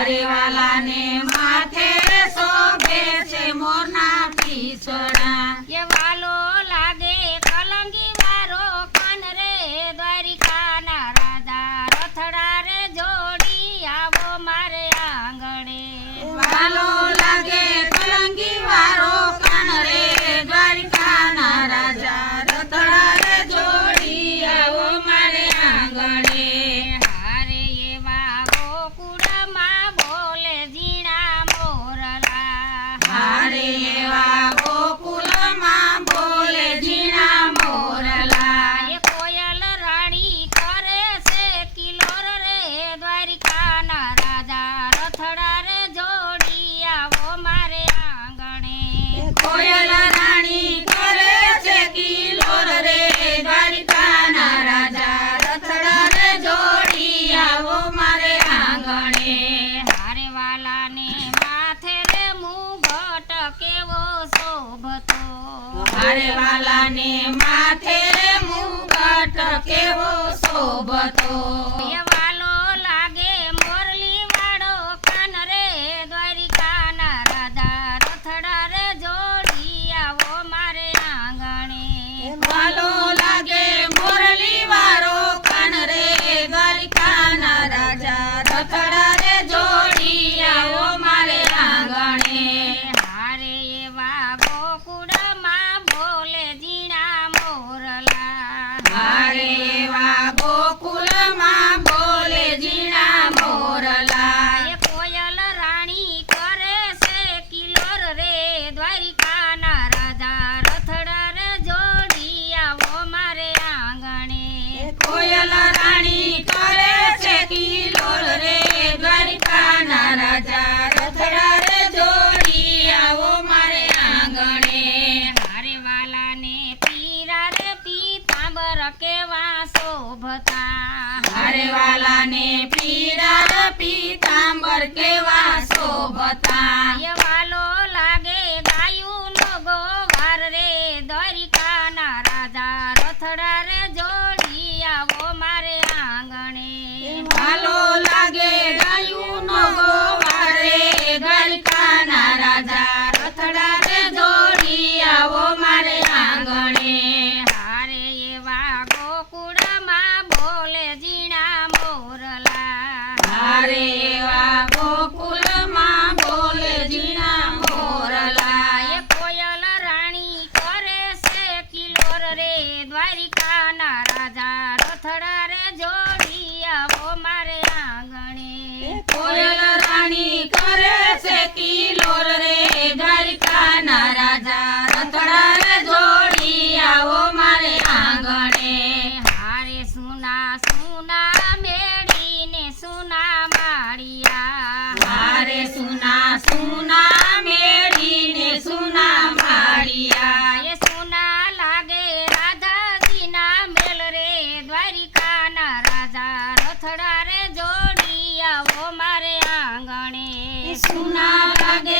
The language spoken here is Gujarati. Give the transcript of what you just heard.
હારે વાલાને માથે શોભે છે મોરના પીછડા એ વાલો લાગે કલંગી વારો કાન રે દ્વારિકાના રાજા રથડા રે જોડી આવો મારે આંગણે વાલો લાગે કલંગી વારો કાન રે દ્વારિકાના રાજા રથડા રે જોડી આવો મારે આંગણે હારે એવા ગોકુળમાં બોલે ઝીણા મોરલા હારે એવા ગોકુળમાં બોલે ઝીણા મોરલા એ કોયલ રાણી કરે છે કિલોર રે દ્વારિકાના રાજા રથડા રે જોડી આવો મારે આંગણે કોયલ રાણી કરે છે કિલોર રે દ્વારિકાના રાજા રથડા રે જોડી આવો મારે આંગણે હારે વાલાને માથે રે મુગટ કેવો શોભતો હારે વાલાને માથે રે મુગટ કેવો શોભતો એ વાલો લાગે મોરલી વાળો કાન રે દ્વારિકાના રાજા રથડા રે જોડી આવો મારે આંગણે વાલો લાગે મોરલી વાળો કાન રે દ્વારિકાના રાજા રથડા રે જોડી આવો મારે આંગણે હારે એવા ગોકુળમાં બોલે ઝીણા મોરલા હારે એવા ગોકુળમાં બોલે ઝીણા મોરલા એ કોયલ રાણી કરે છે કિલોર રે દ્વારિકાના રાજા રથડા રે જોડી આવો મારે આંગણે કોયલ રાણી કરે છે કિલોર રે દ્વારિકાના રાજા રથડા રે જોડી આવો મારે આંગણે હારે વાલાને પીરા રે પીતાંબર કેવા શોભતા હારે વાલાને પીરા પીતાંબર કેવા શોભતા એ વાલો લાગે ગાયુંનો ગોવાર રે દ્વારિકાના રાજા રથડા રે જોડી આવો મારે આંગણે વાલો લાગે ગાયુંનો ગોવાર રે દ્વારિકાના રાજા રથડા રે જોડી આવો મારે આંગણે હારે એવા ગોકુળમાં બોલે ઝીણા મોરલા હારે એવા ગોકુળમાં બોલે ઝીણા મોરલા એ કોયલ રાણી કરે છે કિલોર રે દ્વારિકાના રાજા રથડા રે જોડી આવો મારે આંગણે કોયલ રાણી કરે છે કિલોર રે દ્વારિકાના રાજા રથડા રે જોડી આવો મારે આંગણે હારે સુના સુના મેળીને સુના માળિયા હારે સુના સુના મેળીને સુના માળિયા એ સુના લાગે રાધાજીના મેલ રે દ્વારિકાના રાજા રથડા રે જોડી આવો મારે આંગણે સુના લાગે